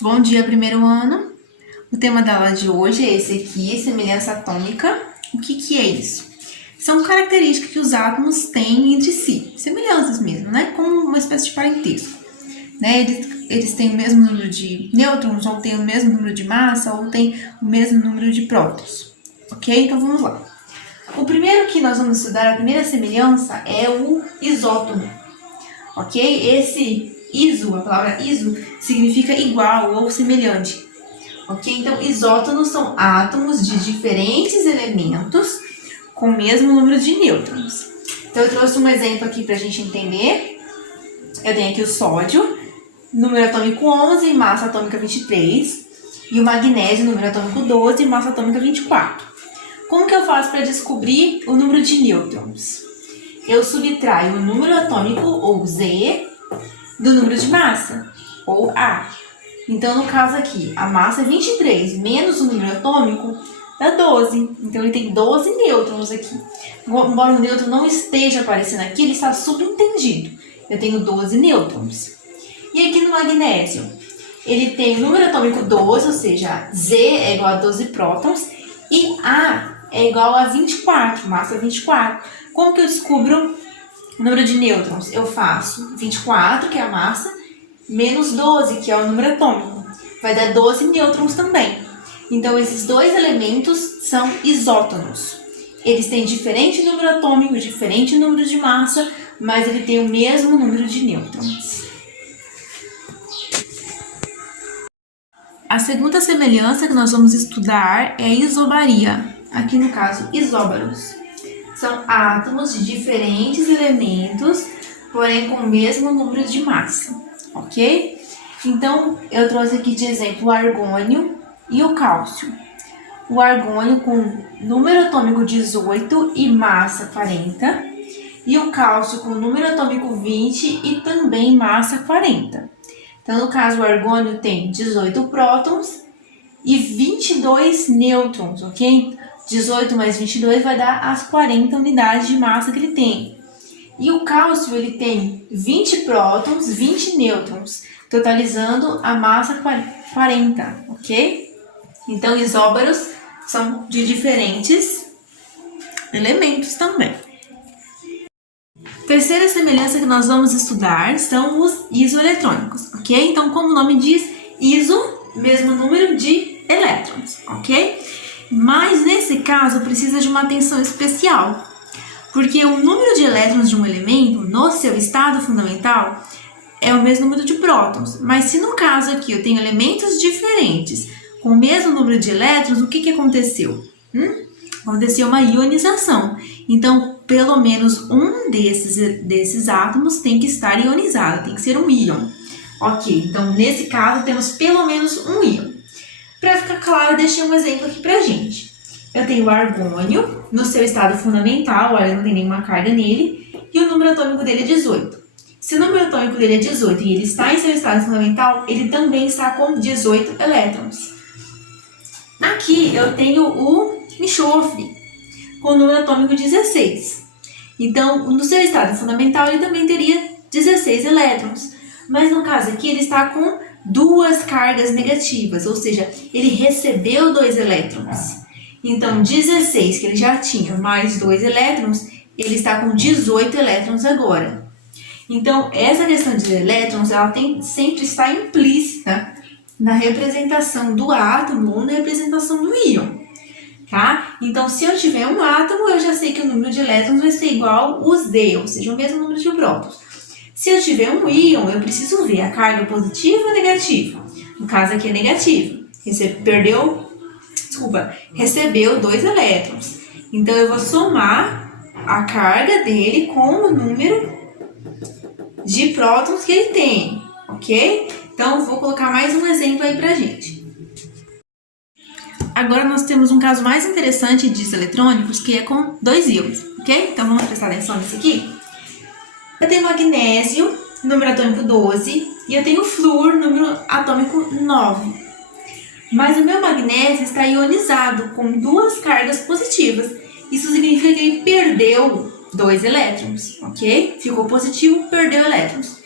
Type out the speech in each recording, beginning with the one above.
Bom dia, primeiro ano. O tema da aula de hoje é esse aqui, semelhança atômica. O que é isso? São características que os átomos têm entre si, semelhanças mesmo, né? Como uma espécie de parentesco. Né? Eles têm o mesmo número de nêutrons, ou têm o mesmo número de massa, ou têm o mesmo número de prótons. Ok? Então vamos lá. O primeiro que nós vamos estudar, a primeira semelhança, é o isótono. Ok? Esse iso, a palavra iso, significa igual ou semelhante. Ok? Então, isótonos são átomos de diferentes elementos com o mesmo número de nêutrons. Então, eu trouxe um exemplo aqui para a gente entender. Eu tenho aqui o sódio, número atômico 11, massa atômica 23. E o magnésio, número atômico 12, massa atômica 24. Como que eu faço para descobrir o número de nêutrons? Eu subtraio o número atômico, ou Z, do número de massa, ou A. Então, no caso aqui, a massa é 23, menos o número atômico, dá 12. Então, ele tem 12 nêutrons aqui. Embora o nêutron não esteja aparecendo aqui, ele está subentendido. Eu tenho 12 nêutrons. E aqui no magnésio, ele tem o número atômico 12, ou seja, Z é igual a 12 prótons, e A é igual a 24, massa 24. Como que eu descubro o número de nêutrons? Eu faço 24, que é a massa, menos 12, que é o número atômico. Vai dar 12 nêutrons também. Então, esses dois elementos são isótonos. Eles têm diferente número atômico, diferente número de massa, mas ele tem o mesmo número de nêutrons. A segunda semelhança que nós vamos estudar é a isobaria. Aqui no caso, isóbaros. São átomos de diferentes elementos, porém com o mesmo número de massa, ok? Então, eu trouxe aqui de exemplo o argônio e o cálcio. O argônio com número atômico 18 e massa 40, e o cálcio com número atômico 20 e também massa 40. Então, no caso, o argônio tem 18 prótons e 22 nêutrons, ok? 18 mais 22 vai dar as 40 unidades de massa que ele tem. E o cálcio, ele tem 20 prótons, 20 nêutrons, totalizando a massa 40, ok? Então, isóbaros são de diferentes elementos também. Terceira semelhança que nós vamos estudar são os isoeletrônicos, ok? Então, como o nome diz, iso, mesmo número de elétrons, ok? Mas, nesse caso, precisa de uma atenção especial, porque o número de elétrons de um elemento, no seu estado fundamental, é o mesmo número de prótons. Mas se no caso aqui eu tenho elementos diferentes com o mesmo número de elétrons, o que aconteceu? Aconteceu uma ionização. Então, pelo menos um desses átomos tem que estar ionizado, tem que ser um íon. Ok, então nesse caso temos pelo menos um íon. Para ficar claro, deixei um exemplo aqui pra gente. Eu tenho o argônio no seu estado fundamental, olha, não tem nenhuma carga nele, e o número atômico dele é 18. Se o número atômico dele é 18 e ele está em seu estado fundamental, ele também está com 18 elétrons. Aqui eu tenho o enxofre, com o número atômico 16. Então, no seu estado fundamental, ele também teria 16 elétrons. Mas no caso aqui, ele está com duas cargas negativas, ou seja, ele recebeu 2 elétrons. Então, 16 que ele já tinha, mais 2 elétrons, ele está com 18 elétrons agora. Então, essa questão de elétrons, ela sempre está implícita na representação do átomo ou na representação do íon, tá? Então, se eu tiver um átomo, eu já sei que o número de elétrons vai ser igual ao Z, ou seja, o mesmo número de prótons. Se eu tiver um íon, eu preciso ver a carga positiva ou negativa. No caso aqui é negativa. Recebeu 2 elétrons. Então, eu vou somar a carga dele com o número de prótons que ele tem, ok? Então, vou colocar mais um exemplo aí pra gente. Agora, nós temos um caso mais interessante de eletrônicos, que é com 2 íons, ok? Então, vamos prestar atenção nisso aqui. Eu tenho magnésio, número atômico 12, e eu tenho flúor, número atômico 9. Mas o meu magnésio está ionizado, com 2 cargas positivas. Isso significa que ele perdeu 2 elétrons, ok? Ficou positivo, perdeu elétrons.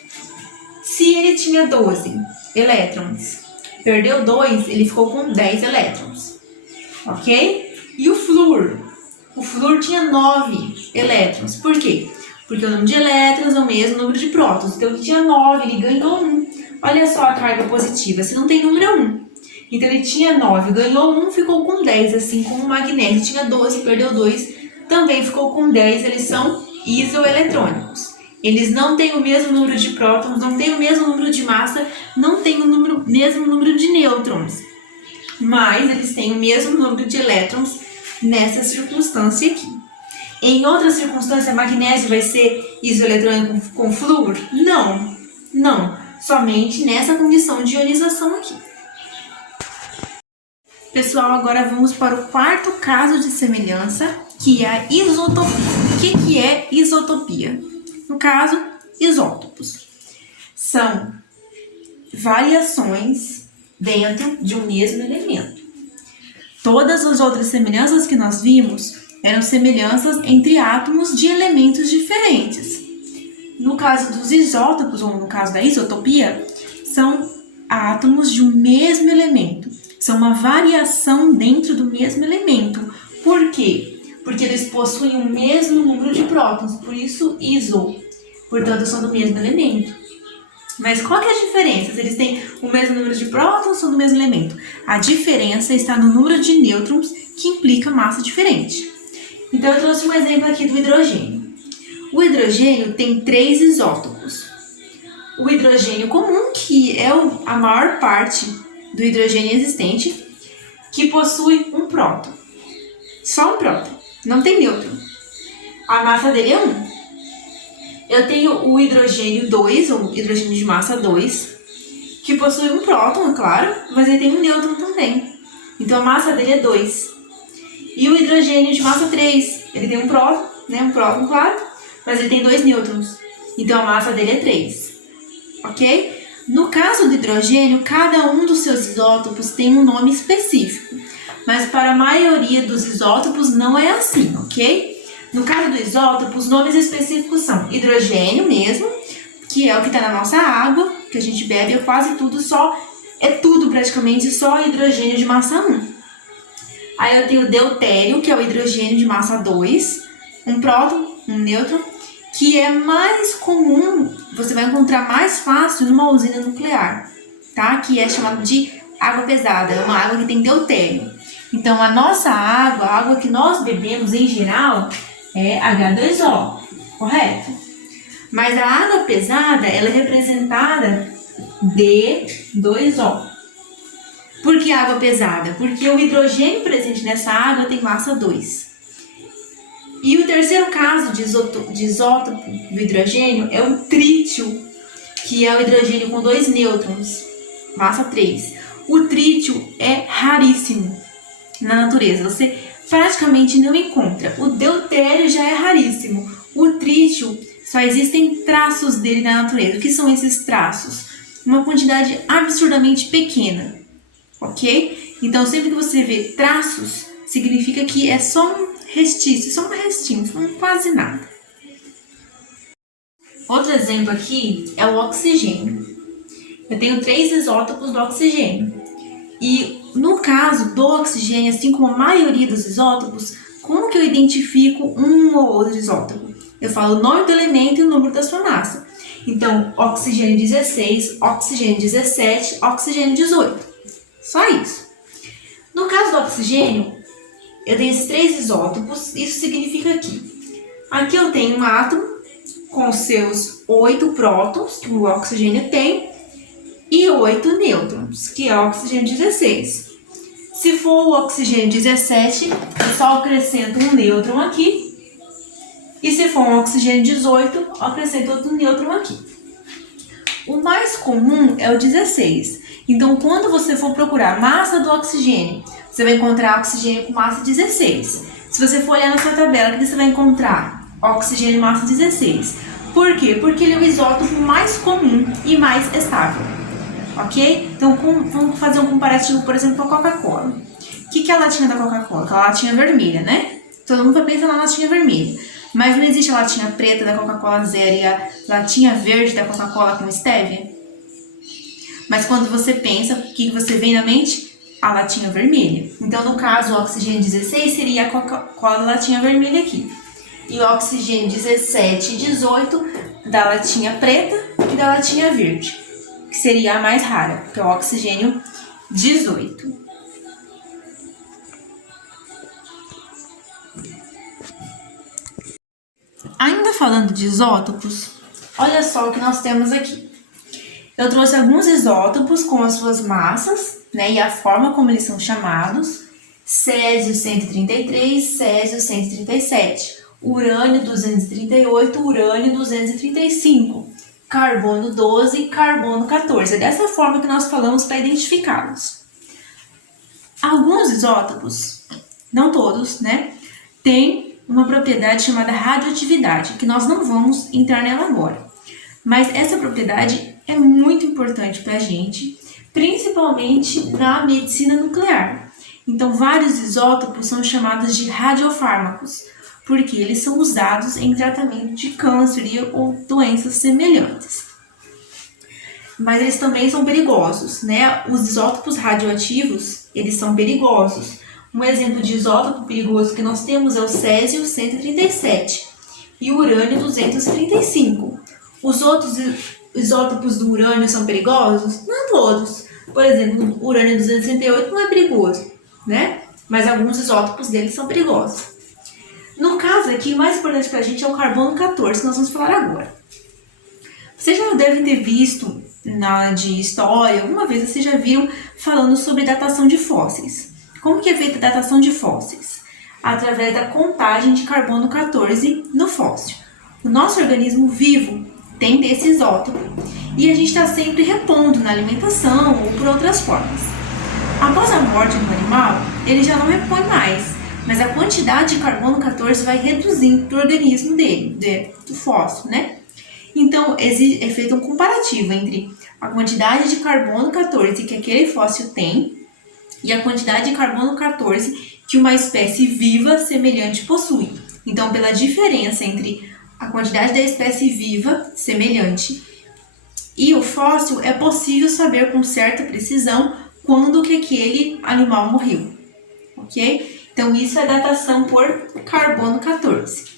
Se ele tinha 12 elétrons perdeu 2, ele ficou com 10 elétrons, ok? E o flúor? O flúor tinha 9 elétrons. Por quê? Porque o número de elétrons é o mesmo número de prótons. Então, ele tinha 9, ele ganhou 1. Olha só a carga positiva. Se não tem número, é 1. Então, ele tinha 9, ganhou 1, ficou com 10. Assim como o magnésio tinha 12, perdeu 2, também ficou com 10. Eles são isoeletrônicos. Eles não têm o mesmo número de prótons, não têm o mesmo número de massa, não têm o mesmo número de nêutrons. Mas eles têm o mesmo número de elétrons nessa circunstância aqui. Em outra circunstância, magnésio vai ser isoeletrônico com flúor? Não, não. Somente nessa condição de ionização aqui. Pessoal, agora vamos para o quarto caso de semelhança, que é a isotopia. O que é isotopia? No caso, isótopos. São variações dentro de um mesmo elemento. Todas as outras semelhanças que nós vimos eram semelhanças entre átomos de elementos diferentes. No caso dos isótopos, ou no caso da isotopia, são átomos de um mesmo elemento. São uma variação dentro do mesmo elemento. Por quê? Porque eles possuem o mesmo número de prótons, por isso iso. Portanto, são do mesmo elemento. Mas qual que é a diferença? Se eles têm o mesmo número de prótons, são do mesmo elemento. A diferença está no número de nêutrons, que implica massa diferente. Então, eu trouxe um exemplo aqui do hidrogênio. O hidrogênio tem 3 isótopos. O hidrogênio comum, que é a maior parte do hidrogênio existente, que possui um próton. Só um próton. Não tem nêutron. A massa dele é 1. Eu tenho o hidrogênio 2, ou hidrogênio de massa 2, que possui um próton, é claro, mas ele tem um nêutron também. Então, a massa dele é 2. E o hidrogênio de massa 3, ele tem um próton, né? Um próton, claro, mas ele tem 2 nêutrons. Então, a massa dele é 3. Ok? No caso do hidrogênio, cada um dos seus isótopos tem um nome específico. Mas para a maioria dos isótopos não é assim, ok? No caso do isótopo, os nomes específicos são hidrogênio mesmo, que é o que está na nossa água, que a gente bebe, é quase tudo é tudo praticamente só hidrogênio de massa 1. Aí eu tenho o deutério, que é o hidrogênio de massa 2, um próton, um nêutron, que é mais comum, você vai encontrar mais fácil numa usina nuclear, tá? Que é chamado de água pesada, é uma água que tem deutério. Então, a nossa água, a água que nós bebemos em geral, é H2O, correto? Mas a água pesada, ela é representada D2O. Por que água pesada? Porque o hidrogênio presente nessa água tem massa 2. E o terceiro caso de isótopo do hidrogênio é o trítio, que é o hidrogênio com 2 nêutrons, massa 3. O trítio é raríssimo na natureza, você praticamente não encontra. O deutério já é raríssimo. O trítio, só existem traços dele na natureza. O que são esses traços? Uma quantidade absurdamente pequena, ok? Então, sempre que você vê traços, significa que é só um restício, só um restinho, quase nada. Outro exemplo aqui é o oxigênio. Eu tenho 3 isótopos do oxigênio. E no caso do oxigênio, assim como a maioria dos isótopos, como que eu identifico um ou outro isótopo? Eu falo o nome do elemento e o número da sua massa. Então, oxigênio 16, oxigênio 17, oxigênio 18. Só isso. No caso do oxigênio, eu tenho esses 3 isótopos. Isso significa que aqui eu tenho um átomo com seus 8 prótons, que o oxigênio tem, e 8 nêutrons, que é o oxigênio 16. Se for o oxigênio 17, eu só acrescento um nêutron aqui. E se for um oxigênio 18, eu acrescento outro nêutron aqui. O mais comum é o 16. Então, quando você for procurar a massa do oxigênio, você vai encontrar oxigênio com massa 16. Se você for olhar na sua tabela, você vai encontrar oxigênio massa 16. Por quê? Porque ele é o isótopo mais comum e mais estável. Ok? Então, vamos fazer um comparativo, por exemplo, com a Coca-Cola. O que é a latinha da Coca-Cola? Aquela latinha vermelha, né? Todo mundo vai pensar na latinha vermelha. Mas não existe a latinha preta da Coca-Cola zero e a latinha verde da Coca-Cola com stevia? Mas quando você pensa, o que você vem na mente? A latinha vermelha. Então, no caso, o oxigênio 16 seria a Coca-Cola da latinha vermelha aqui. E o oxigênio 17 e 18 da latinha preta e da latinha verde, que seria a mais rara, que é o oxigênio 18. Ainda falando de isótopos, olha só o que nós temos aqui. Eu trouxe alguns isótopos com as suas massas, né, e a forma como eles são chamados. Césio 133, Césio 137, urânio 238, urânio 235, carbono 12, carbono 14. É dessa forma que nós falamos para identificá-los. Alguns isótopos, não todos, né, têm uma propriedade chamada radioatividade, que nós não vamos entrar nela agora. Mas essa propriedade é muito importante para a gente, principalmente na medicina nuclear. Então, vários isótopos são chamados de radiofármacos, porque eles são usados em tratamento de câncer ou doenças semelhantes. Mas eles também são perigosos, né? Os isótopos radioativos, eles são perigosos. Um exemplo de isótopo perigoso que nós temos é o césio 137 e o urânio 235. Os outros isótopos do urânio são perigosos? Não todos. Por exemplo, o urânio 268 não é perigoso, né? Mas alguns isótopos dele são perigosos. No caso aqui, o mais importante para a gente é o carbono 14, que nós vamos falar agora. Vocês já devem ter visto na aula de história, alguma vez vocês já viram falando sobre datação de fósseis. Como que é feita a datação de fósseis? Através da contagem de carbono 14 no fóssil. O nosso organismo vivo tem desse isótopo e a gente está sempre repondo na alimentação ou por outras formas. Após a morte do animal, ele já não repõe mais, mas a quantidade de carbono 14 vai reduzindo do organismo dele, do fóssil, né? Então, é feito um comparativo entre a quantidade de carbono 14 que aquele fóssil tem e a quantidade de carbono 14 que uma espécie viva semelhante possui. Então, pela diferença entre a quantidade da espécie viva semelhante e o fóssil, é possível saber com certa precisão quando que aquele animal morreu, ok? Então, isso é datação por carbono 14.